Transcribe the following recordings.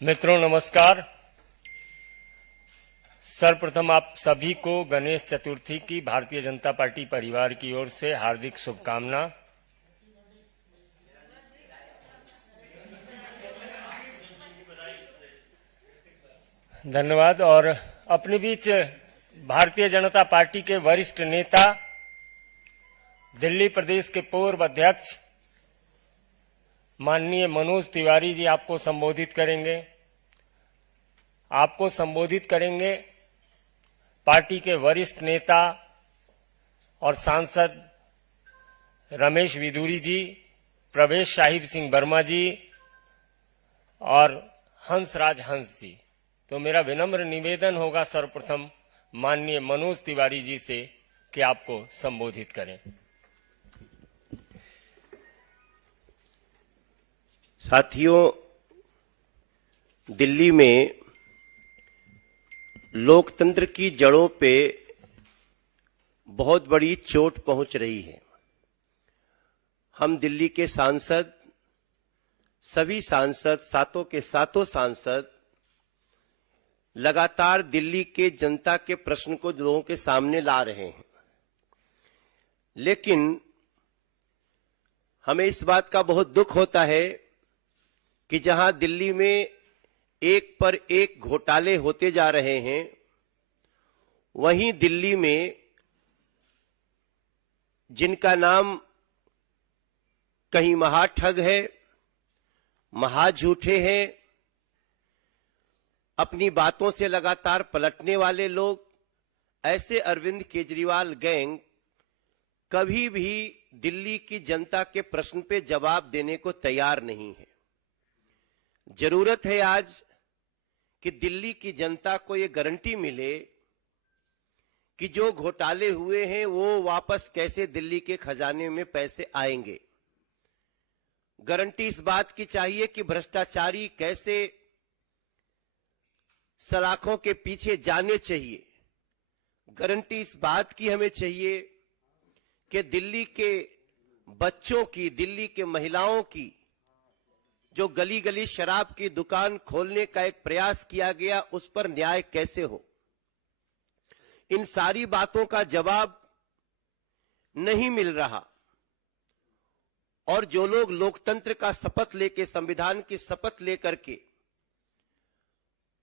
मित्रों नमस्कार। सर्वप्रथम आप सभी को गणेश चतुर्थी की भारतीय जनता पार्टी परिवार की ओर से हार्दिक शुभकामना। धन्यवाद। और अपने बीच भारतीय जनता पार्टी के वरिष्ठ नेता, दिल्ली प्रदेश के पूर्व अध्यक्ष माननीय मनोज तिवारी जी आपको संबोधित करेंगे। आपको संबोधित करेंगे पार्टी के वरिष्ठ नेता और सांसद रमेश विदुरी जी, प्रवेश साहिब सिंह वर्मा जी और हंसराज हंस जी। तो मेरा विनम्र निवेदन होगा सर्वप्रथम माननीय मनोज तिवारी जी से कि आपको संबोधित करें। साथियों, दिल्ली में लोकतंत्र की जड़ों पे बहुत बड़ी चोट पहुंच रही है। हम दिल्ली के सांसद, सभी सांसद, सातों के सातों सांसद लगातार दिल्ली के जनता के प्रश्न को लोगों के सामने ला रहे हैं, लेकिन हमें इस बात का बहुत दुख होता है कि जहां दिल्ली में एक पर एक घोटाले होते जा रहे हैं, वहीं दिल्ली में जिनका नाम कहीं महाठग है, महाझूठे हैं, अपनी बातों से लगातार पलटने वाले लोग, ऐसे अरविंद केजरीवाल गैंग कभी भी दिल्ली की जनता के प्रश्न पे जवाब देने को तैयार नहीं है। जरूरत है आज कि दिल्ली की जनता को ये गारंटी मिले कि जो घोटाले हुए हैं वो वापस कैसे दिल्ली के खजाने में पैसे आएंगे। गारंटी इस बात की चाहिए कि भ्रष्टाचारी कैसे सलाखों के पीछे जाने चाहिए। गारंटी इस बात की हमें चाहिए कि दिल्ली के बच्चों की, दिल्ली के महिलाओं की जो गली गली शराब की दुकान खोलने का एक प्रयास किया गया, उस पर न्याय कैसे हो। इन सारी बातों का जवाब नहीं मिल रहा। और जो लोग लोकतंत्र का शपथ लेके, संविधान की शपथ लेकर के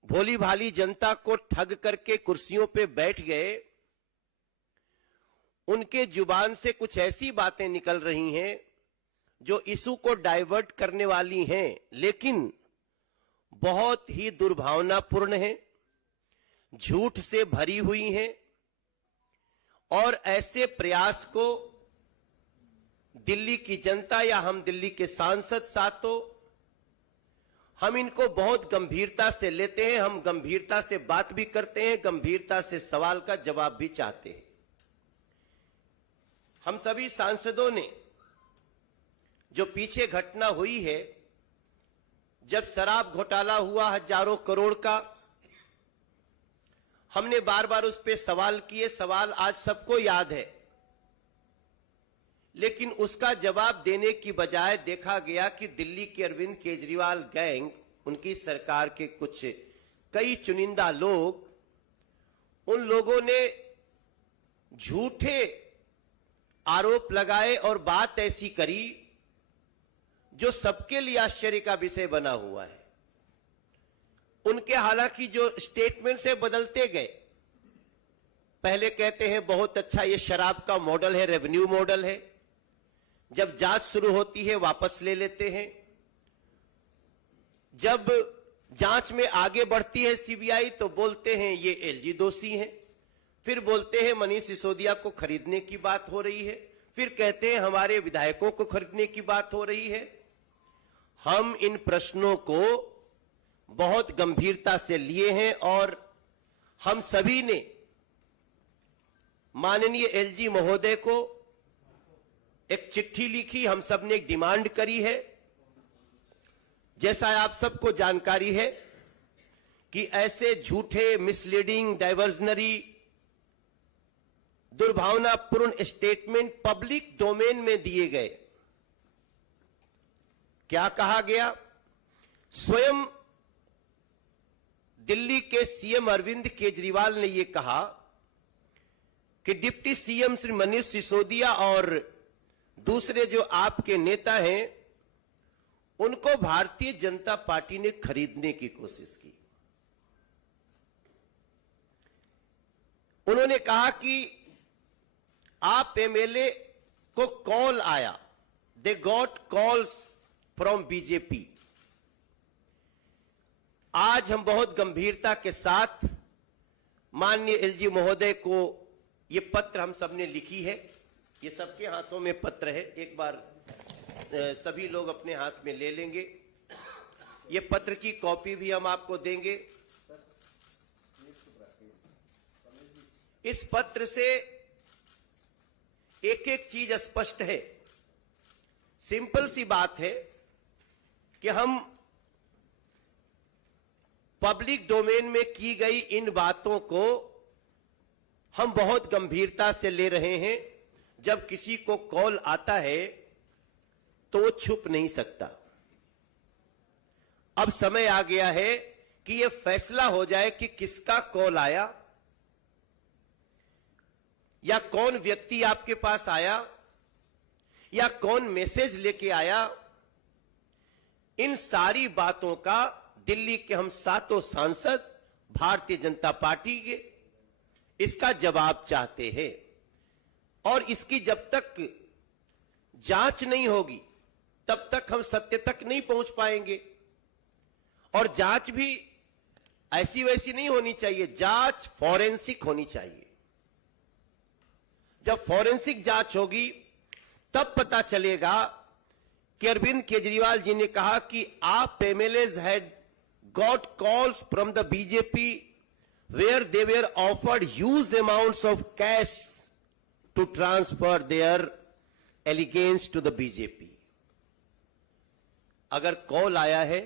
भोली भाली जनता को ठग करके कुर्सियों पे बैठ गए, उनके जुबान से कुछ ऐसी बातें निकल रही हैं जो इशू को डाइवर्ट करने वाली हैं, लेकिन बहुत ही दुर्भावनापूर्ण हैं, झूठ से भरी हुई हैं। और ऐसे प्रयास को दिल्ली की जनता या हम दिल्ली के सांसद साथों, हम इनको बहुत गंभीरता से लेते हैं। हम गंभीरता से बात भी करते हैं, गंभीरता से सवाल का जवाब भी चाहते हैं। हम सभी सांसदों ने जो पीछे घटना हुई है, जब शराब घोटाला हुआ हजारों करोड़ का, हमने बार बार उस पर सवाल किए। सवाल आज सबको याद है, लेकिन उसका जवाब देने की बजाय देखा गया कि दिल्ली के अरविंद केजरीवाल गैंग, उनकी सरकार के कुछ कई चुनिंदा लोग, उन लोगों ने झूठे आरोप लगाए और बात ऐसी करी जो सबके लिए आश्चर्य का विषय बना हुआ है। उनके हालांकि जो स्टेटमेंट से बदलते गए, पहले कहते हैं बहुत अच्छा ये शराब का मॉडल है, रेवेन्यू मॉडल है, जब जांच शुरू होती है वापस ले लेते हैं, जब जांच में आगे बढ़ती है सीबीआई तो बोलते हैं ये एलजी दोषी हैं, फिर बोलते हैं मनीष सिसोदिया को खरीदने की बात हो रही है, फिर कहते हैं हमारे विधायकों को खरीदने की बात हो रही है। हम इन प्रश्नों को बहुत गंभीरता से लिए हैं और हम सभी ने माननीय एलजी महोदय को एक चिट्ठी लिखी। हम सब ने एक डिमांड करी है। जैसा आप सबको जानकारी है कि ऐसे झूठे, मिसलीडिंग, डाइवर्जनरी, दुर्भावनापूर्ण स्टेटमेंट पब्लिक डोमेन में दिए गए। क्या कहा गया? स्वयं दिल्ली के सीएम अरविंद केजरीवाल ने यह कहा कि डिप्टी सीएम श्री मनीष सिसोदिया और दूसरे जो आपके नेता हैं उनको भारतीय जनता पार्टी ने खरीदने की कोशिश की। उन्होंने कहा कि आप एमएलए को कॉल आया, they got calls from BJP. आज हम बहुत गंभीरता के साथ माननीय एलजी महोदय को ये पत्र हम सबने लिखी है, ये सबके हाथों में पत्र है, एक बार सभी लोग अपने हाथ में ले लेंगे। ये पत्र की कॉपी भी हम आपको देंगे। इस पत्र से एक एक चीज स्पष्ट है। सिंपल सी बात है कि हम पब्लिक डोमेन में की गई इन बातों को हम बहुत गंभीरता से ले रहे हैं। जब किसी को कॉल आता है तो वो छुप नहीं सकता। अब समय आ गया है कि यह फैसला हो जाए कि किसका कॉल आया या कौन व्यक्ति आपके पास आया या कौन मैसेज लेके आया। इन सारी बातों का दिल्ली के हम सातों सांसद भारतीय जनता पार्टी के इसका जवाब चाहते हैं। और इसकी जब तक जांच नहीं होगी तब तक हम सत्य तक नहीं पहुंच पाएंगे। और जांच भी ऐसी वैसी नहीं होनी चाहिए, जांच फॉरेंसिक होनी चाहिए। जब फॉरेंसिक जांच होगी तब पता चलेगा कि अरविंद केजरीवाल जी ने कहा कि आप MLAs had got calls from the BJP where they were offered huge amounts of cash to transfer their allegiance to the BJP. अगर कॉल आया है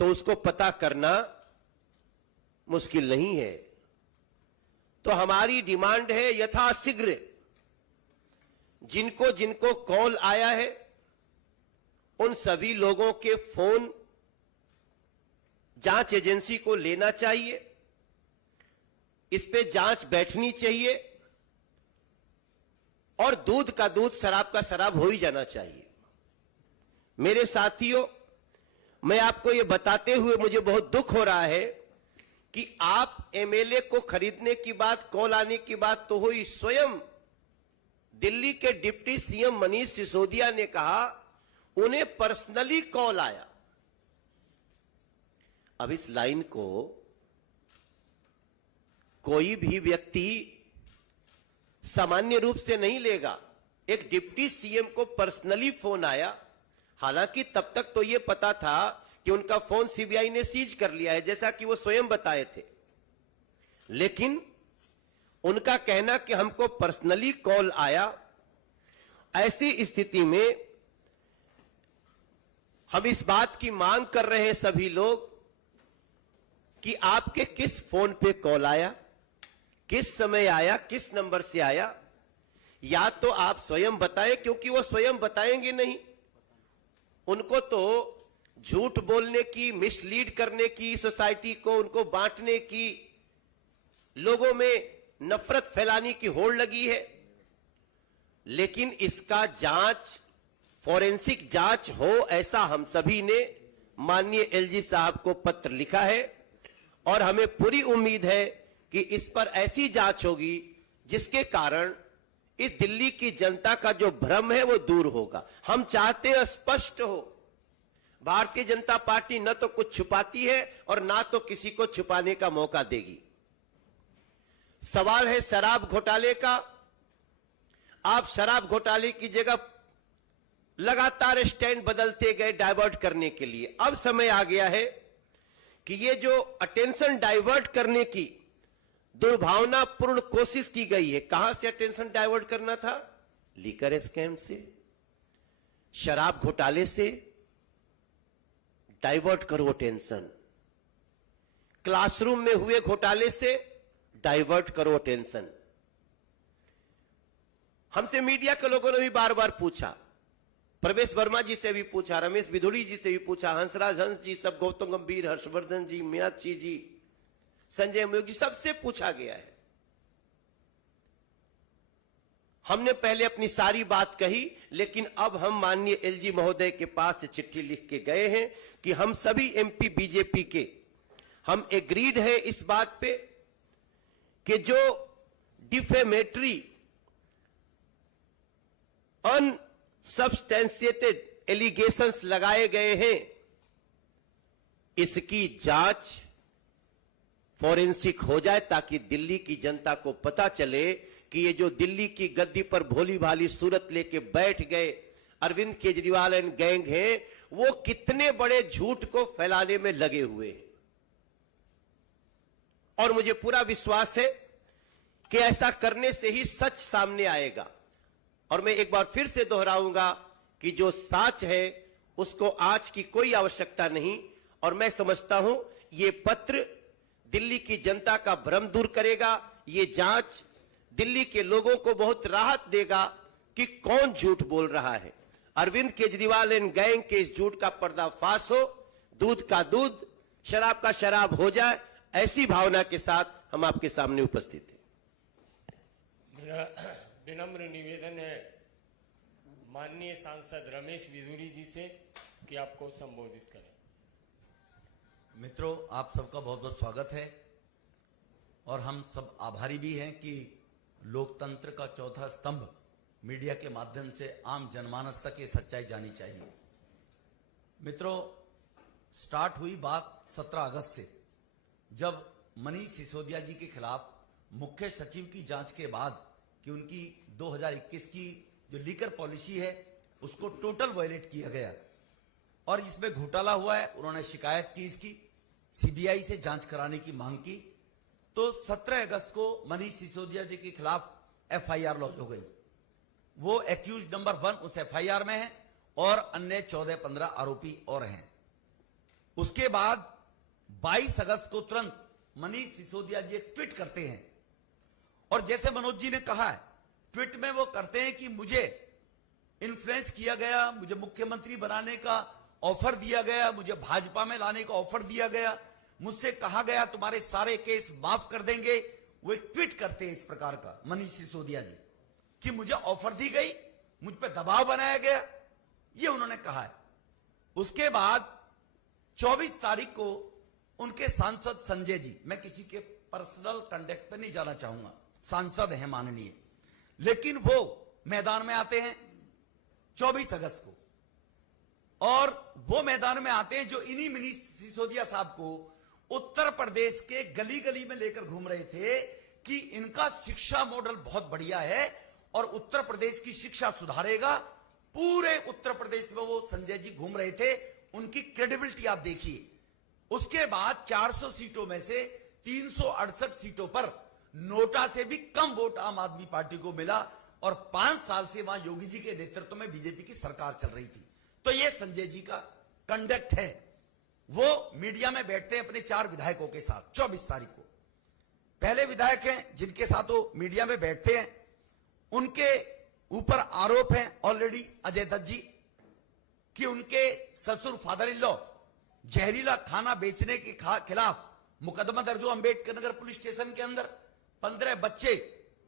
तो उसको पता करना मुश्किल नहीं है। तो हमारी डिमांड है यथाशीघ्र जिनको जिनको कॉल आया है उन सभी लोगों के फोन जांच एजेंसी को लेना चाहिए। इस पे जांच बैठनी चाहिए और दूध का दूध शराब का शराब हो ही जाना चाहिए। मेरे साथियों, मैं आपको यह बताते हुए मुझे बहुत दुख हो रहा है कि आप एमएलए को खरीदने की बात, कॉल आने की बात तो हुई, स्वयं दिल्ली के डिप्टी सीएम मनीष सिसोदिया ने कहा उन्हें पर्सनली कॉल आया। अब इस लाइन को कोई भी व्यक्ति सामान्य रूप से नहीं लेगा। एक डिप्टी सीएम को पर्सनली फोन आया, हालांकि तब तक तो यह पता था कि उनका फोन सीबीआई ने सीज कर लिया है, जैसा कि वो स्वयं बताए थे। लेकिन उनका कहना कि हमको पर्सनली कॉल आया, ऐसी स्थिति में हम इस बात की मांग कर रहे हैं सभी लोग कि आपके किस फोन पे कॉल आया, किस समय आया, किस नंबर से आया, या तो आप स्वयं बताएं, क्योंकि वो स्वयं बताएंगे नहीं। उनको तो झूठ बोलने की, मिसलीड करने की, सोसाइटी को उनको बांटने की, लोगों में नफरत फैलाने की होड़ लगी है। लेकिन इसका जांच, फॉरेंसिक जांच हो, ऐसा हम सभी ने माननीय एलजी साहब को पत्र लिखा है और हमें पूरी उम्मीद है कि इस पर ऐसी जांच होगी जिसके कारण इस दिल्ली की जनता का जो भ्रम है वो दूर होगा। हम चाहते हैं स्पष्ट हो, भारतीय जनता पार्टी न तो कुछ छुपाती है और ना तो किसी को छुपाने का मौका देगी। सवाल है शराब घोटाले का। आप शराब घोटाले की जगह लगातार स्टैंड बदलते गए डाइवर्ट करने के लिए। अब समय आ गया है कि ये जो अटेंशन डाइवर्ट करने की दुर्भावनापूर्ण कोशिश की गई है, कहां से अटेंशन डाइवर्ट करना था? लीकर स्कैम से, शराब घोटाले से डाइवर्ट करो अटेंशन, क्लासरूम में हुए घोटाले से डाइवर्ट करो अटेंशन। हमसे मीडिया के लोगों ने भी बार बार पूछा, प्रवेश वर्मा जी से भी पूछा, रमेश विधुड़ी जी से भी पूछा, हंसराज हंस जी, सब गौतम गंभीर, हर्षवर्धन जी, मीनाक्षी जी, संजय मयूख जी, सबसे पूछा गया है। हमने पहले अपनी सारी बात कही, लेकिन अब हम माननीय एलजी महोदय के पास से चिट्ठी लिख के गए हैं कि हम सभी एमपी बीजेपी के हम एग्रीड है इस बात पे कि जो डिफेमेटरी अनसब्सटेंशिएटेड एलिगेशंस लगाए गए हैं, इसकी जांच फॉरेंसिक हो जाए, ताकि दिल्ली की जनता को पता चले कि ये जो दिल्ली की गद्दी पर भोली भाली सूरत लेके बैठ गए अरविंद केजरीवाल एंड गैंग हैं, वो कितने बड़े झूठ को फैलाने में लगे हुए हैं। और मुझे पूरा विश्वास है कि ऐसा करने से ही सच सामने आएगा। और मैं एक बार फिर से दोहराऊंगा कि जो सच है उसको आज की कोई आवश्यकता नहीं, और मैं समझता हूं ये पत्र दिल्ली की जनता का भ्रम दूर करेगा। ये जांच दिल्ली के लोगों को बहुत राहत देगा कि कौन झूठ बोल रहा है। अरविंद केजरीवाल एंड गैंग के इस झूठ का पर्दाफाश हो, दूध का दूध, शराब का शराब हो जाए, ऐसी भावना के साथ हम आपके सामने उपस्थित हैं। मेरा विनम्र निवेदन है माननीय सांसद रमेश विधुरी जी से कि आपको संबोधित करें। मित्रों, आप सबका बहुत बहुत स्वागत है और हम सब आभारी भी हैं कि लोकतंत्र का चौथा स्तंभ मीडिया के माध्यम से आम जनमानस तक ये सच्चाई जानी चाहिए। मित्रों, स्टार्ट हुई बात 17 अगस्त से, जब मनीष सिसोदिया जी के खिलाफ मुख्य सचिव की जांच के बाद कि उनकी 2021 की जो लीकर पॉलिसी है उसको टोटल वायलेट किया गया और इसमें घोटाला हुआ है, उन्होंने शिकायत की, इसकी सीबीआई से जांच कराने की मांग की। तो 17 अगस्त को मनीष सिसोदिया जी के खिलाफ एफआईआर लॉन्च हो गई। वो एक्यूज नंबर 1 उस एफआईआर में है और अन्य 14-15 आरोपी और हैं। उसके बाद 22 अगस्त को तुरंत मनीष सिसोदिया जी एक ट्वीट करते हैं और जैसे मनोज जी ने कहा है, ट्वीट में वो करते हैं कि मुझे इन्फ्लुएंस किया गया, मुझे मुख्यमंत्री बनाने का ऑफर दिया गया, मुझे भाजपा में लाने का ऑफर दिया गया, मुझसे कहा गया तुम्हारे सारे केस माफ कर देंगे। वो एक ट्वीट करते हैं इस प्रकार का मनीष सिसोदिया जी कि मुझे ऑफर दी गई, मुझ पर दबाव बनाया गया, ये उन्होंने कहा है। उसके बाद 24 तारीख को उनके सांसद संजय जी, मैं किसी के पर्सनल कंडक्ट पे नहीं जाना चाहूंगा, सांसद हैं माननीय, लेकिन वो मैदान में आते हैं 24 अगस्त को, और वो मैदान में आते हैं जो इन्हीं मनीष सिसोदिया साहब को उत्तर प्रदेश के गली गली में लेकर घूम रहे थे कि इनका शिक्षा मॉडल बहुत बढ़िया है और उत्तर प्रदेश की शिक्षा सुधारेगा। पूरे उत्तर प्रदेश में वो संजय जी घूम रहे थे, उनकी क्रेडिबिलिटी आप देखिए। उसके बाद 400 सीटों में से 368 सीटों पर नोटा से भी कम वोट आम आदमी पार्टी को मिला और 5 साल से वहां योगी जी के नेतृत्व में बीजेपी की सरकार चल रही थी। तो ये संजय जी का कंडक्ट है। वो मीडिया में बैठते हैं अपने 4 विधायकों के साथ 24 तारीख को। पहले विधायक हैं जिनके साथ वो मीडिया में बैठते हैं, उनके ऊपर आरोप है ऑलरेडी अजय दत्त जी कि उनके ससुर फादर इन लॉ जहरीला खाना बेचने के खिलाफ मुकदमा दर्ज हुआ अंबेडकर नगर पुलिस स्टेशन के अंदर। 15 बच्चे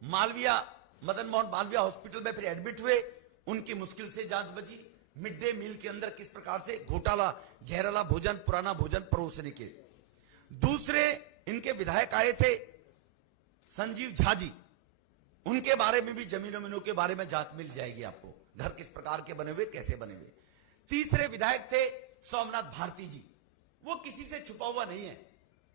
मालविया, मदन मोहन मालविया हॉस्पिटल में फिर एडमिट हुए, उनकी मुश्किल से जान बची। मिड डे मील के अंदर किस प्रकार से घोटाला, जहरीला भोजन, पुराना भोजन परोसने के। दूसरे इनके विधायक आए थे संजीव झा जी, उनके बारे में भी जमीनों के बारे में जांच मिल जाएगी आपको, घर किस प्रकार के बने हुए, कैसे बने हुए। तीसरे विधायक थे सोमनाथ भारती जी, वो किसी से छुपा हुआ नहीं है,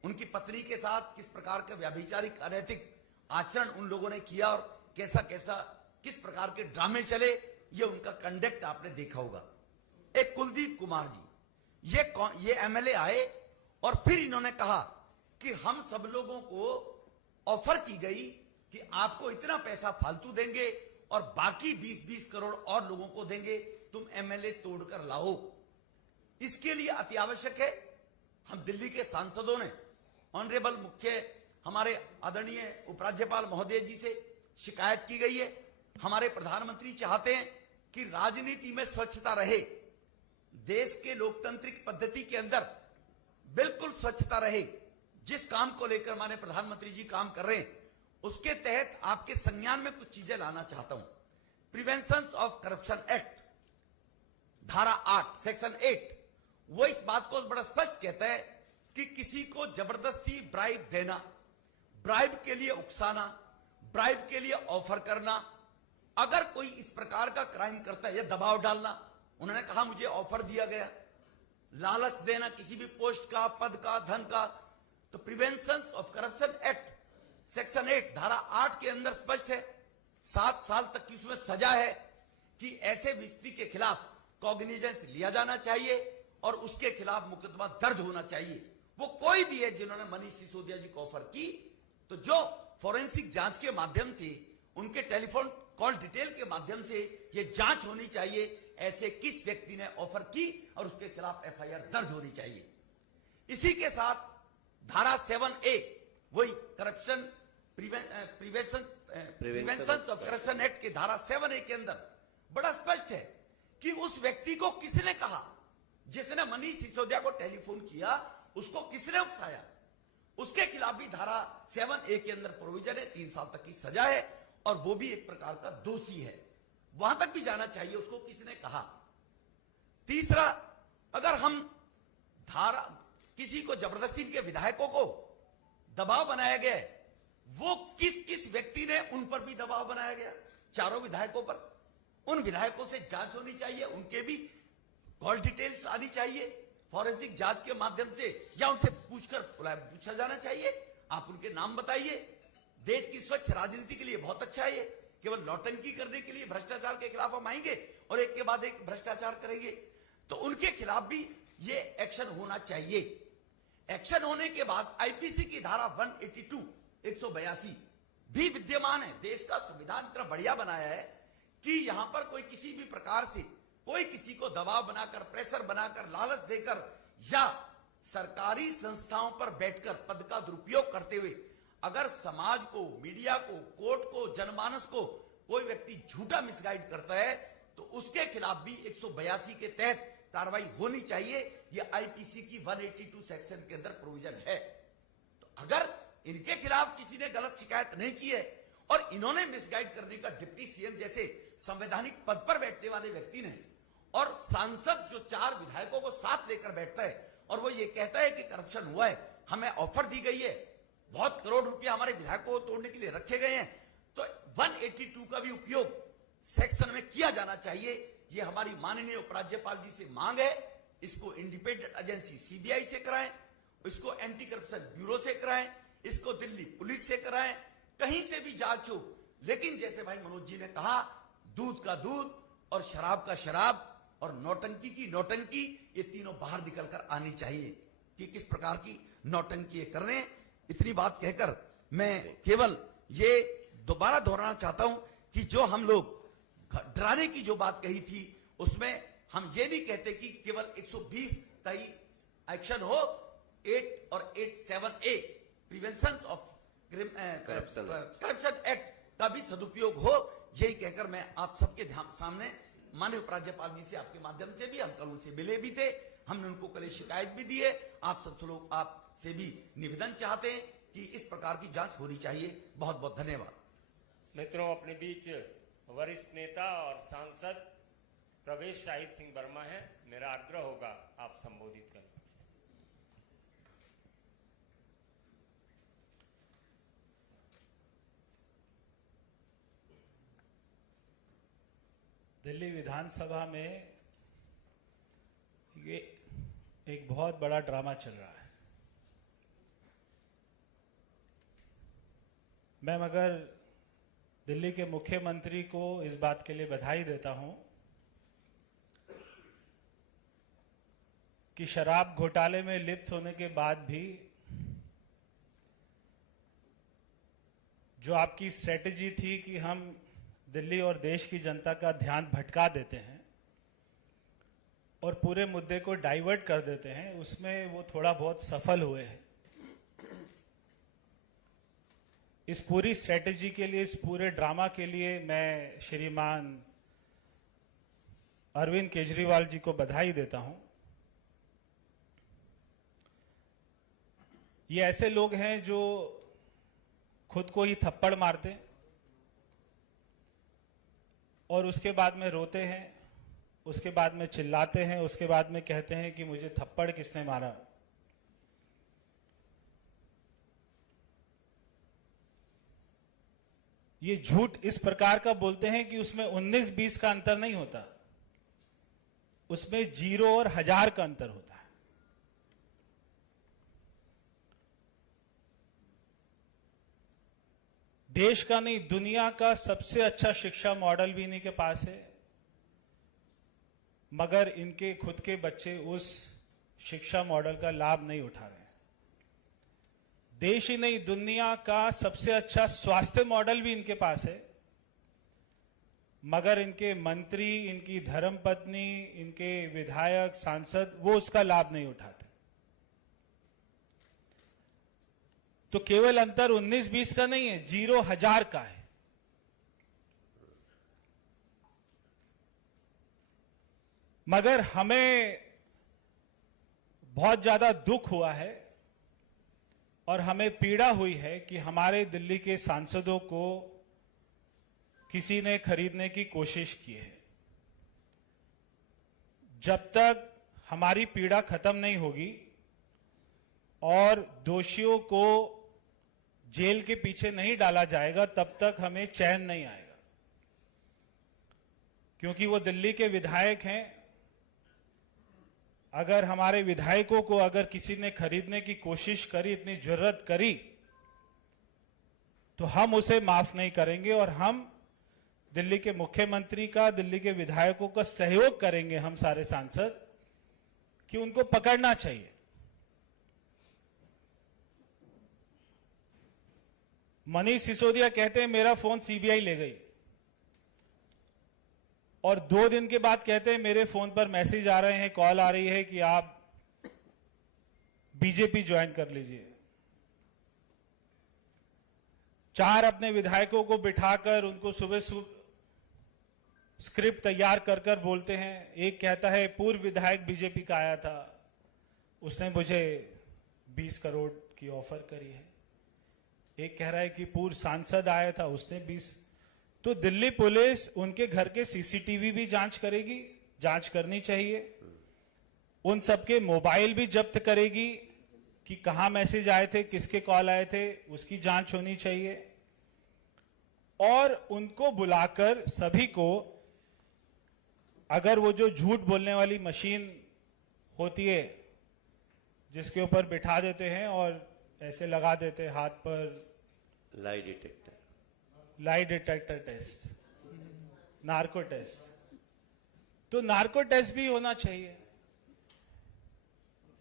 उनकी पत्नी के साथ किस प्रकार का व्यभिचारिक अनैतिक आचरण उन लोगों ने किया और कैसा कैसा किस प्रकार के ड्रामे चले, ये उनका कंडक्ट आपने देखा होगा। एक कुलदीप कुमार जी, ये एमएलए आए और फिर इन्होंने कहा कि हम सब लोगों को ऑफर की गई कि आपको इतना पैसा फालतू देंगे और बाकी 20-20 करोड़ और लोगों को देंगे, तुम एमएलए तोड़कर लाओ। इसके लिए अति आवश्यक है, हम दिल्ली के सांसदों ने ऑनरेबल मुख्य हमारे आदरणीय उपराज्यपाल महोदय जी से शिकायत की गई है। हमारे प्रधानमंत्री चाहते हैं कि राजनीति में स्वच्छता रहे, देश के लोकतांत्रिक पद्धति के अंदर बिल्कुल स्वच्छता रहे। जिस काम को लेकर माननीय प्रधानमंत्री जी काम कर रहे हैं, उसके तहत आपके संज्ञान में कुछ चीजें लाना चाहता हूं। प्रिवेंशन ऑफ करप्शन एक्ट धारा 8 सेक्शन 8 वो इस बात को बड़ा स्पष्ट कहता है कि किसी को जबरदस्ती ब्राइब देना, ब्राइब के लिए उकसाना, ब्राइब के लिए ऑफर करना, अगर कोई इस प्रकार का क्राइम करता है या दबाव डालना, उन्होंने कहा मुझे ऑफर दिया गया, लालच देना किसी भी पोस्ट का, पद का, धन का, तो prevention of corruption act section 8 धारा 8 के अंदर स्पष्ट है, 7 साल तक की उसमें सजा है कि ऐसे व्यक्ति के खिलाफ कॉग्निजेंस लिया जाना चाहिए और उसके खिलाफ मुकदमा दर्ज होना चाहिए। वो कोई भी है जिन्होंने मनीष सिसोदिया जी को ऑफर की, तो जो फोरेंसिक जांच के माध्यम से, उनके टेलीफोन कॉल डिटेल के माध्यम से ये जांच होनी चाहिए, ऐसे किस व्यक्ति ने ऑफर की और उसके खिलाफ एफआईआर दर्ज होनी चाहिए। इसी के साथ धारा 7A वही corruption prevention of corruption act के धारा 7A के अंदर बड़ा स्पष्ट है कि उस व्यक्ति को किसने कहा, जिसने मनीष सिसोदिया को टेलीफोन किया, उसको किसने उकसाया, उसके खिलाफ भी धारा 7A के अंदर प्रोविजन है, 3 साल तक की सजा है और वो भी एक प्रकार का दोषी है, वहां तक भी जाना चाहिए उसको किसने कहा। तीसरा, अगर हम धारा किसी को जबरदस्ती के विधायकों को दबाव बनाया गया है, वो किस किस व्यक्ति ने उन पर भी दबाव बनाया गया, चारों विधायकों पर, उन विधायकों से जांच होनी चाहिए, उनके भी कॉल डिटेल्स आनी चाहिए फॉरेंसिक जांच के माध्यम से, या उनसे पूछा जाना चाहिए, आप उनके नाम बताइए। देश की स्वच्छ राजनीति के लिए बहुत अच्छा है ये, केवल नौटंकी करने के लिए भ्रष्टाचार के खिलाफ हम आएंगे और एक के बाद एक भ्रष्टाचार करेंगे, तो उनके खिलाफ भी ये एक्शन होना चाहिए। एक्शन होने के बाद आईपीसी की धारा 182 भी विद्यमान है। देश का संविधान इतना बढ़िया बनाया है कि यहां पर कोई किसी भी प्रकार से कोई किसी को दबाव बनाकर, प्रेशर बनाकर, लालच देकर या सरकारी संस्थाओं पर बैठकर पद का दुरुपयोग करते हुए अगर समाज को, मीडिया को, कोर्ट को, जनमानस को कोई व्यक्ति झूठा मिसगाइड करता है, तो उसके खिलाफ भी 182 के तहत कार्रवाई होनी चाहिए। यह आईपीसी की 182 सेक्शन के अंदर प्रोविजन है। तो अगर इनके खिलाफ किसी ने गलत शिकायत नहीं की है और इन्होंने मिसगाइड करने का डिप्टी सीएम जैसे संवैधानिक पद पर बैठने वाले व्यक्ति ने, और सांसद जो 4 विधायकों को साथ लेकर बैठता है और वो ये कहता है कि करप्शन हुआ है, हमें ऑफर दी गई है, बहुत करोड़ रुपया हमारे विधायकों को तोड़ने के लिए रखे गए हैं, तो 182 का भी उपयोग सेक्शन में किया जाना चाहिए। ये हमारी माननीय उपराज्यपाल जी से मांग है। इसको इंडिपेंडेंट एजेंसी सीबीआई से कराएं, इसको एंटी करप्शन ब्यूरो से कराएं, इसको दिल्ली पुलिस से कराएं, कहीं से भी जांच हो, लेकिन जैसे भाई मनोज जी ने कहा, दूध का दूध और शराब का शराब और नौटंकी की नौटंकी, ये तीनों बाहर निकलकर आनी चाहिए कि किस प्रकार की नौटंकी ये कर रहे हैं। इतनी बात कहकर मैं केवल ये दोबारा दोहराना चाहता हूं कि जो हम लोग डराने की जो बात कही थी, उसमें हम ये नहीं कहते कि केवल 120 का ही एक्शन हो, 8 और 87A prevention of corruption act का भी सदुपयोग हो। यही कहकर मैं आप सबके सामने माननीय उपराज्यपाल जी से आपके माध्यम से भी, हम कल उनसे मिले भी थे, हमने उनको कल शिकायत भी दी है, आप सब लोग आपसे भी निवेदन चाहते हैं कि इस प्रकार की जांच होनी चाहिए। बहुत बहुत धन्यवाद। मित्रों, अपने बीच वरिष्ठ नेता और सांसद प्रवेश शाहिद सिंह वर्मा है, मेरा आग्रह होगा आप संबोधित करें। दिल्ली विधानसभा में ये एक बहुत बड़ा ड्रामा चल रहा है। मैं मगर दिल्ली के मुख्यमंत्री को इस बात के लिए बधाई देता हूं कि शराब घोटाले में लिप्त होने के बाद भी जो आपकी स्ट्रेटेजी थी कि हम दिल्ली और देश की जनता का ध्यान भटका देते हैं और पूरे मुद्दे को डाइवर्ट कर देते हैं, उसमें वो थोड़ा बहुत सफल हुए हैं। इस पूरी स्ट्रेटेजी के लिए, इस पूरे ड्रामा के लिए मैं श्रीमान अरविंद केजरीवाल जी को बधाई देता हूं। ये ऐसे लोग हैं जो खुद को ही थप्पड़ मारते हैं और उसके बाद में रोते हैं, उसके बाद में चिल्लाते हैं, उसके बाद में कहते हैं कि मुझे थप्पड़ किसने मारा। ये झूठ इस प्रकार का बोलते हैं कि उसमें 19-20 का अंतर नहीं होता, उसमें 0 और 1000 का अंतर होता है। देश का नहीं, दुनिया का सबसे अच्छा शिक्षा मॉडल भी इन्हीं के पास है, मगर इनके खुद के बच्चे उस शिक्षा मॉडल का लाभ नहीं उठा रहे। देश ही नहीं, दुनिया का सबसे अच्छा स्वास्थ्य मॉडल भी इनके पास है, मगर इनके मंत्री, इनकी धर्मपत्नी, इनके विधायक, सांसद वो उसका लाभ नहीं उठाते। तो केवल अंतर 19-20 का नहीं है, 0-1000 का है। मगर हमें बहुत ज्यादा दुख हुआ है और हमें पीड़ा हुई है कि हमारे दिल्ली के सांसदों को किसी ने खरीदने की कोशिश की है। जब तक हमारी पीड़ा खत्म नहीं होगी और दोषियों को जेल के पीछे नहीं डाला जाएगा, तब तक हमें चैन नहीं आएगा। क्योंकि वो दिल्ली के विधायक हैं। अगर हमारे विधायकों को अगर किसी ने खरीदने की कोशिश करी, इतनी जुर्रत करी, तो हम उसे माफ नहीं करेंगे और हम दिल्ली के मुख्यमंत्री का, दिल्ली के विधायकों का सहयोग करेंगे, हम सारे सांसद, कि उनको पकड़ना चाहिए। मनीष सिसोदिया कहते हैं मेरा फोन सीबीआई ले गई, और 2 दिन के बाद कहते हैं मेरे फोन पर मैसेज आ रहे हैं, कॉल आ रही है कि आप बीजेपी ज्वाइन कर लीजिए। 4 अपने विधायकों को बिठाकर उनको सुबह स्क्रिप्ट तैयार कर बोलते हैं। एक कहता है पूर्व विधायक बीजेपी का आया था, उसने मुझे 20 करोड़ की ऑफर करी है। एक कह रहा है कि पूर्व सांसद आया था, उसने 20। तो दिल्ली पुलिस उनके घर के सीसीटीवी भी जांच करेगी, जांच करनी चाहिए। उन सबके मोबाइल भी जब्त करेगी कि कहां मैसेज आए थे, किसके कॉल आए थे, उसकी जांच होनी चाहिए। और उनको बुलाकर सभी को, अगर वो जो झूठ बोलने वाली मशीन होती है जिसके ऊपर बिठा देते हैं और ऐसे लगा देते हैं हाथ पर, lie detector test, narco test, तो नार्को टेस्ट भी होना चाहिए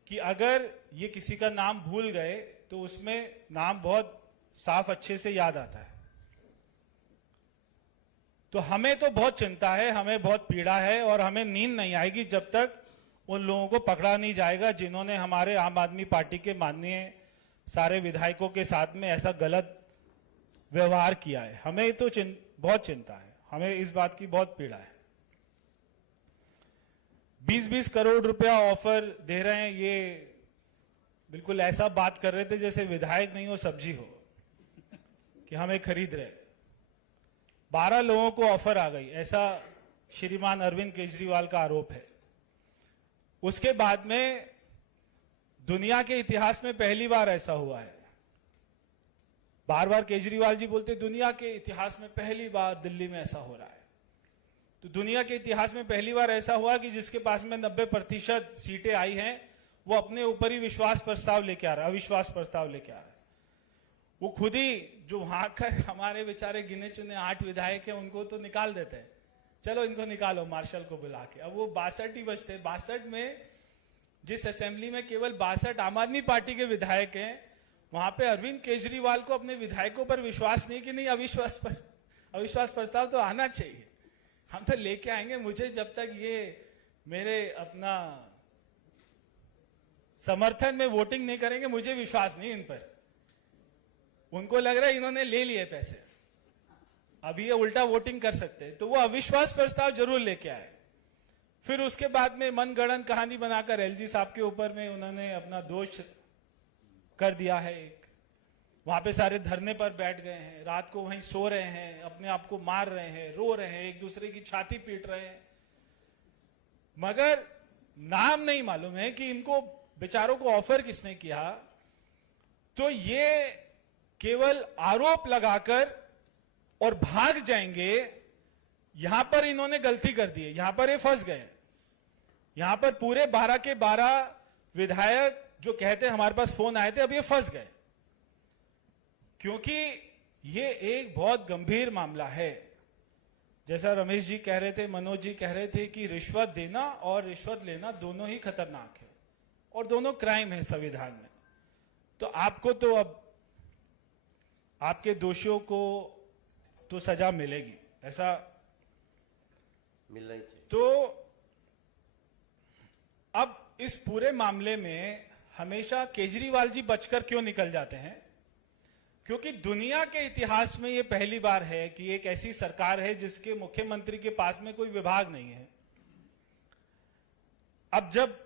कि अगर ये किसी का नाम भूल गए तो उसमें नाम बहुत साफ अच्छे से याद आता है। तो हमें तो बहुत चिंता है, हमें बहुत पीड़ा है और हमें नींद नहीं आएगी जब तक उन लोगों को पकड़ा नहीं जाएगा जिन्होंने हमारे आम आदमी पार्टी के माननीय सारे विधायकों के साथ में ऐसा गलत व्यवहार किया है। हमें तो बहुत चिंता है, हमें इस बात की बहुत पीड़ा है। 20-20 करोड़ रुपया ऑफर दे रहे हैं, ये बिल्कुल ऐसा बात कर रहे थे जैसे विधायक नहीं हो सब्जी हो कि हमें खरीद रहे। 12 लोगों को ऑफर आ गई, ऐसा श्रीमान अरविंद केजरीवाल का आरोप है। उसके बाद में दुनिया के इतिहास में पहली बार ऐसा हुआ है। बार बार केजरीवाल जी बोलते दुनिया के इतिहास में पहली बार दिल्ली में ऐसा हो रहा है। तो दुनिया के इतिहास में पहली बार ऐसा हुआ कि जिसके पास में 90% सीटें आई हैं वो अपने ऊपर ही विश्वास प्रस्ताव लेके आ रहा है, अविश्वास प्रस्ताव लेके आ रहा है। वो खुद ही जो वहां का हमारे बेचारे गिने चुने 8 विधायक हैं उनको तो निकाल देते हैं, चलो इनको निकालो मार्शल को बुला के। अब वो 62 ही बचते, 62 में जिस असेंबली में केवल 62 आम आदमी पार्टी के विधायक हैं, वहां पे अरविंद केजरीवाल को अपने विधायकों पर विश्वास नहीं कि नहीं अविश्वास प्रस्ताव तो आना चाहिए, हम तो लेके आएंगे। मुझे जब तक ये मेरे अपना समर्थन में वोटिंग नहीं करेंगे मुझे विश्वास नहीं इन पर। उनको लग रहा है इन्होंने ले लिए पैसे, अभी ये उल्टा वोटिंग कर सकते हैं, तो वो अविश्वास प्रस्ताव जरूर लेके आए। फिर उसके बाद में मनगढ़ंत कहानी बनाकर एलजी साहब के ऊपर में उन्होंने अपना दोष कर दिया है। एक वहां पे सारे धरने पर बैठ गए हैं, रात को वहीं सो रहे हैं, अपने आप को मार रहे हैं, रो रहे हैं, एक दूसरे की छाती पीट रहे हैं, मगर नाम नहीं मालूम है कि इनको बेचारों को ऑफर किसने किया। तो ये केवल आरोप लगाकर और भाग जाएंगे, यहां पर इन्होंने गलती कर दी है, यहां पर ये फंस गए। यहां पर पूरे 12 के 12 विधायक जो कहते हैं हमारे पास फोन आए थे, अब ये फंस गए, क्योंकि ये एक बहुत गंभीर मामला है। जैसा रमेश जी कह रहे थे, मनोज जी कह रहे थे कि रिश्वत देना और रिश्वत लेना दोनों ही खतरनाक है और दोनों क्राइम है संविधान में। तो आपको तो अब आपके दोषियों को तो सजा मिलेगी, ऐसा मिलना ही चाहिए। तो अब इस पूरे मामले में हमेशा केजरीवाल जी बचकर क्यों निकल जाते हैं? क्योंकि दुनिया के इतिहास में यह पहली बार है कि एक ऐसी सरकार है जिसके मुख्यमंत्री के पास में कोई विभाग नहीं है। अब जब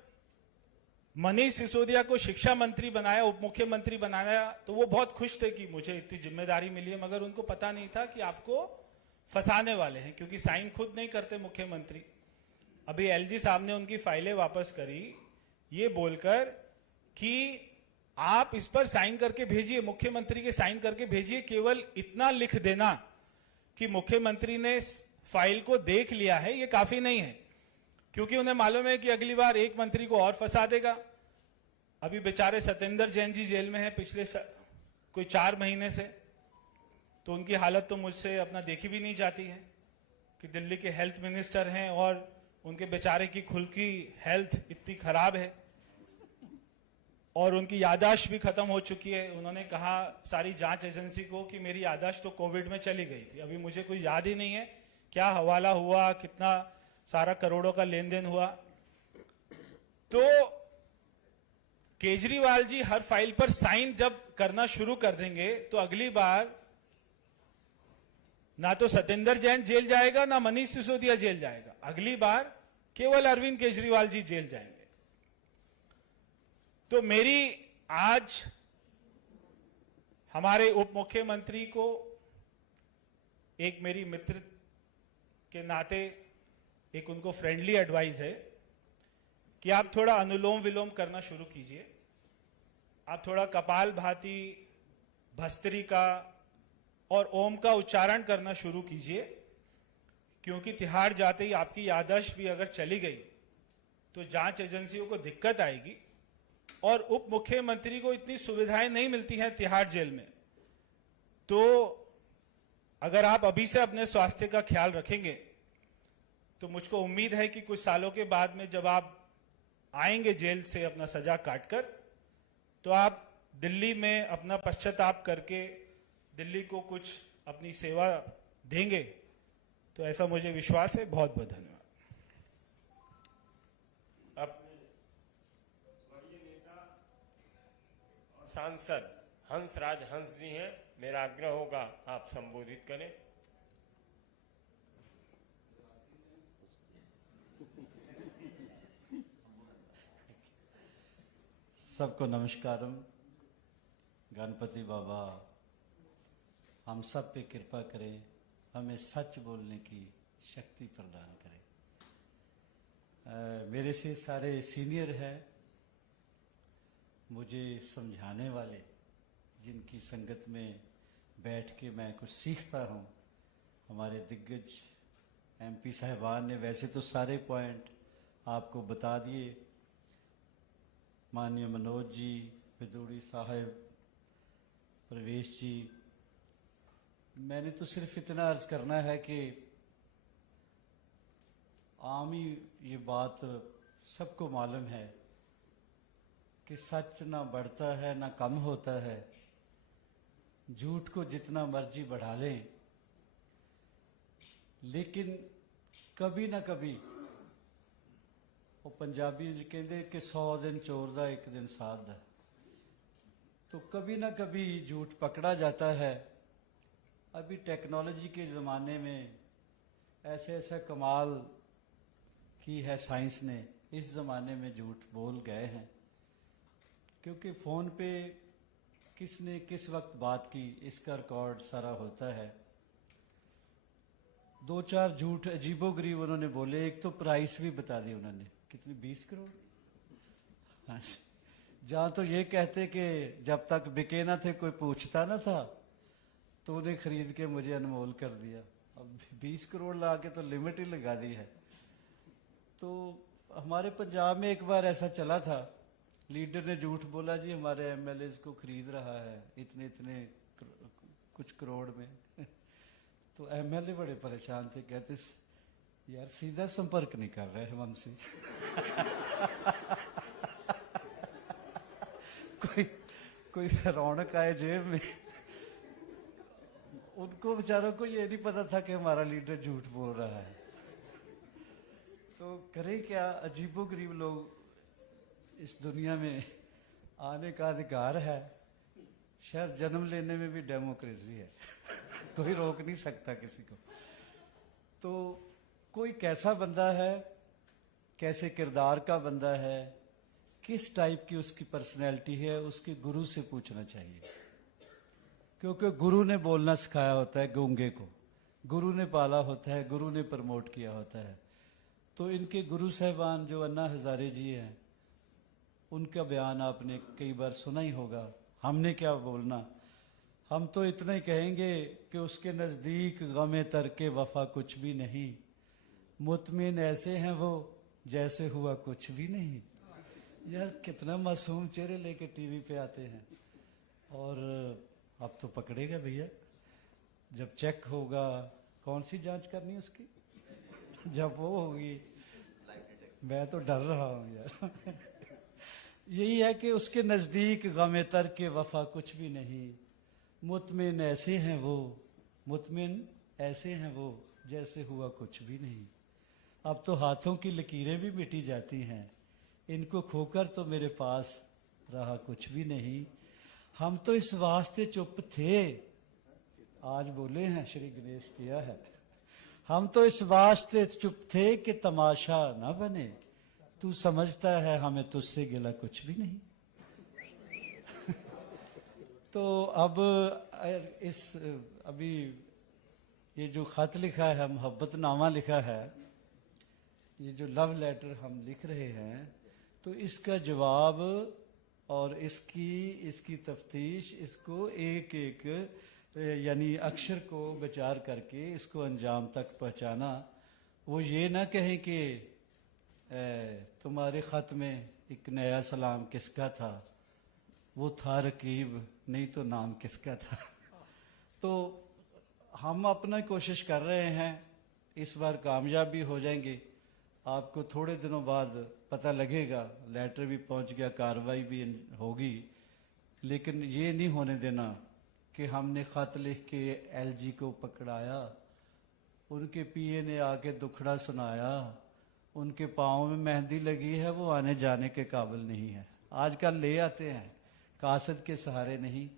मनीष सिसोदिया को शिक्षा मंत्री बनाया, उप मुख्यमंत्री बनाया, तो वो बहुत खुश थे कि मुझे इतनी जिम्मेदारी मिली है, मगर उनको पता नहीं था कि आपको फंसाने वाले हैं, क्योंकि साइन खुद नहीं करते मुख्यमंत्री। अभी एलजी साहब ने उनकी फाइलें वापस करी ये बोलकर कि आप इस पर साइन करके भेजिए, मुख्यमंत्री के साइन करके भेजिए, केवल इतना लिख देना कि मुख्यमंत्री ने फाइल को देख लिया है, ये काफी नहीं है, क्योंकि उन्हें मालूम है कि अगली बार एक मंत्री को और फंसा देगा। अभी बेचारे सत्येंद्र जैन जी जेल में हैं पिछले कोई 4 महीने से, तो उनकी हालत तो मुझसे अपना देखी भी नहीं जाती है कि दिल्ली के हेल्थ मिनिस्टर हैं और उनके बेचारे की खुद की हेल्थ इतनी खराब है और उनकी याददाश्त भी खत्म हो चुकी है। उन्होंने कहा सारी जांच एजेंसी को कि मेरी याददाश्त तो कोविड में चली गई थी, अभी मुझे कोई याद ही नहीं है क्या हवाला हुआ, कितना सारा करोड़ों का लेन देन हुआ। तो केजरीवाल जी हर फाइल पर साइन जब करना शुरू कर देंगे तो अगली बार ना तो सत्येंद्र जैन जेल जाएगा, ना मनीष सिसोदिया जेल जाएगा, अगली बार केवल अरविंद केजरीवाल जी जेल जाएंगे। तो मेरी आज हमारे उप मुख्यमंत्री को एक मेरी मित्र के नाते एक उनको फ्रेंडली एडवाइस है कि आप थोड़ा अनुलोम विलोम करना शुरू कीजिए। आप थोड़ा कपाल भाती, भस्त्रिका और ओम का उच्चारण करना शुरू कीजिए, क्योंकि तिहाड़ जाते ही आपकी याददाश्त भी अगर चली गई तो जांच एजेंसियों को दिक्कत आएगी और उप मुख्यमंत्री को इतनी सुविधाएं नहीं मिलती हैं तिहाड़ जेल में। तो अगर आप अभी से अपने स्वास्थ्य का ख्याल रखेंगे तो मुझको उम्मीद है कि कुछ सालों के बाद में जब आप आएंगे जेल से अपना सजा काटकर, तो आप दिल्ली में अपना पश्चाताप करके दिल्ली को कुछ अपनी सेवा देंगे। तो ऐसा मुझे विश्वास है। बहुत बहुत धन्यवाद। अब सांसद हंसराज हंस जी हैं, मेरा आग्रह होगा आप संबोधित करें। सबको नमस्कारम। गणपति बाबा हम सब पे कृपा करें, हमें सच बोलने की शक्ति प्रदान करें। मेरे से सारे सीनियर हैं, मुझे समझाने वाले, जिनकी संगत में बैठ के मैं कुछ सीखता हूँ। हमारे दिग्गज एमपी साहिबान ने वैसे तो सारे पॉइंट आपको बता दिए, माननीय मनोज जी, पिदूड़ी साहब, प्रवेश जी। मैंने तो सिर्फ इतना अर्ज करना है कि आम ही ये बात सबको मालूम है कि सच ना बढ़ता है ना कम होता है। झूठ को जितना मर्जी बढ़ा लें, लेकिन कभी ना कभी वो पंजाबी जी कहते कि 100 दिन चोर दा एक दिन साध दा, तो कभी ना कभी झूठ पकड़ा जाता है। अभी टेक्नोलॉजी के ज़माने में ऐसे ऐसा कमाल की है साइंस ने, इस ज़माने में झूठ बोल गए हैं। क्योंकि फ़ोन पे किसने किस वक्त बात की इसका रिकॉर्ड सारा होता है। 2-4 झूठ अजीबोगरीब उन्होंने बोले। एक तो प्राइस भी बता दी उन्होंने, कितनी 20 करोड़। हाँ, जहाँ तो ये कहते कि जब तक बिके ना थे कोई पूछता ना था, तो उन्हें खरीद के मुझे अनमोल कर दिया। अब 20 करोड़ ला के तो लिमिट ही लगा दी है। तो हमारे पंजाब में एक बार ऐसा चला था, लीडर ने झूठ बोला जी हमारे एमएलए को खरीद रहा है इतने इतने कुछ करोड़ में। तो एमएलए बड़े परेशान थे, कहते यार सीधा संपर्क नहीं कर रहे हम हमसे। कोई रौनक आए जेब में। उनको बेचारों को ये नहीं पता था कि हमारा लीडर झूठ बोल रहा है। तो करें क्या, अजीबोगरीब लोग इस दुनिया में आने का अधिकार है। शायद जन्म लेने में भी डेमोक्रेसी है। कोई रोक नहीं सकता किसी को। तो कोई कैसा बंदा है, कैसे किरदार का बंदा है, किस टाइप की उसकी पर्सनैलिटी है, उसके गुरु से पूछना चाहिए। क्योंकि गुरु ने बोलना सिखाया होता है गूंगे को, गुरु ने पाला होता है, गुरु ने प्रमोट किया होता है। तो इनके गुरु साहबान जो अन्ना हजारे जी हैं, उनका बयान आपने कई बार सुना ही होगा। हमने क्या बोलना, हम तो इतना ही कहेंगे कि उसके नज़दीक गमे तरके वफा कुछ भी नहीं, मुतमिन ऐसे हैं वो जैसे हुआ कुछ भी नहीं। यार कितना मासूम चेहरे लेके टीवी पे आते हैं। और अब तो पकड़ेगा भैया, जब चेक होगा, कौन सी जांच करनी उसकी, जब वो होगी। मैं तो डर रहा हूँ यार। यही है कि उसके नज़दीक गमे तरके वफा कुछ भी नहीं, मुतमिन ऐसे हैं वो, मुतमिन ऐसे हैं वो जैसे हुआ कुछ भी नहीं। अब तो हाथों की लकीरें भी मिटी जाती हैं, इनको खोकर तो मेरे पास रहा कुछ भी नहीं। हम तो इस वास्ते चुप थे, आज बोले हैं श्री गणेश किया है। हम तो इस वास्ते चुप थे कि तमाशा ना बने, तू समझता है हमें तुझसे गिला कुछ भी नहीं। तो अब इस अभी ये जो खत लिखा है, मोहब्बतनामा लिखा है, ये जो लव लेटर हम लिख रहे हैं, तो इसका जवाब और इसकी तफ्तीश, इसको एक एक यानी अक्षर को विचार करके इसको अंजाम तक पहुंचाना। वो ये ना कहें कि तुम्हारे ख़त में एक नया सलाम किसका था, वो था रकीब, नहीं तो नाम किसका था। तो हम अपना कोशिश कर रहे हैं, इस बार कामयाब भी हो जाएंगे। आपको थोड़े दिनों बाद पता लगेगा, लेटर भी पहुंच गया, कार्रवाई भी होगी। लेकिन ये नहीं होने देना कि हमने ख़त लिख के एलजी को पकड़ाया, उनके पीए ने आके दुखड़ा सुनाया, उनके पाँव में मेहंदी लगी है, वो आने जाने के काबिल नहीं है। आजकल ले आते हैं, कासद के सहारे नहीं।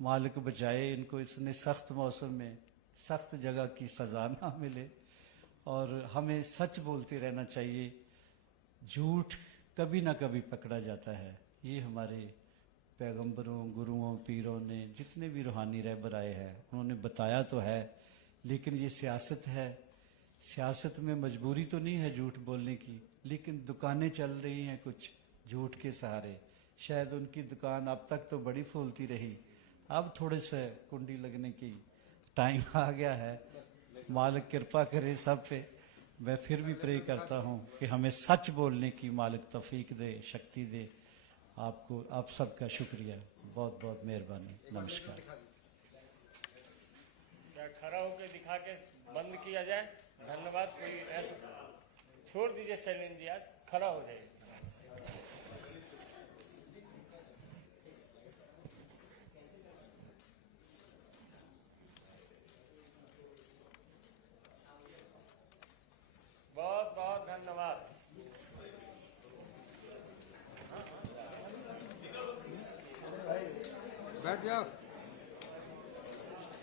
मालिक बचाए इनको, इसने सख्त मौसम में सख्त जगह की सज़ा ना मिले। और हमें सच बोलते रहना चाहिए। झूठ कभी ना कभी पकड़ा जाता है। ये हमारे पैगंबरों, गुरुओं, पीरों ने, जितने भी रूहानी रहबर आए हैं, उन्होंने बताया तो है। लेकिन ये सियासत है, सियासत में मजबूरी तो नहीं है झूठ बोलने की, लेकिन दुकानें चल रही हैं कुछ झूठ के सहारे। शायद उनकी दुकान अब तक तो बड़ी फूलती रही, अब थोड़े से कुंडी लगने की टाइम आ गया है। मालिक कृपा करे सब पे। मैं फिर भी प्रे करता हूँ कि हमें सच बोलने की मालिक तौफीक दे, शक्ति दे। आपको, आप सबका शुक्रिया, बहुत बहुत मेहरबानी, नमस्कार। क्या खड़ा होकर दिखा के बंद किया जाए? धन्यवाद। कोई ऐसा छोड़ दीजिए सैलिन जी, आज खड़ा हो जाइए। बहुत बहुत धन्यवाद। बैठ जाओ।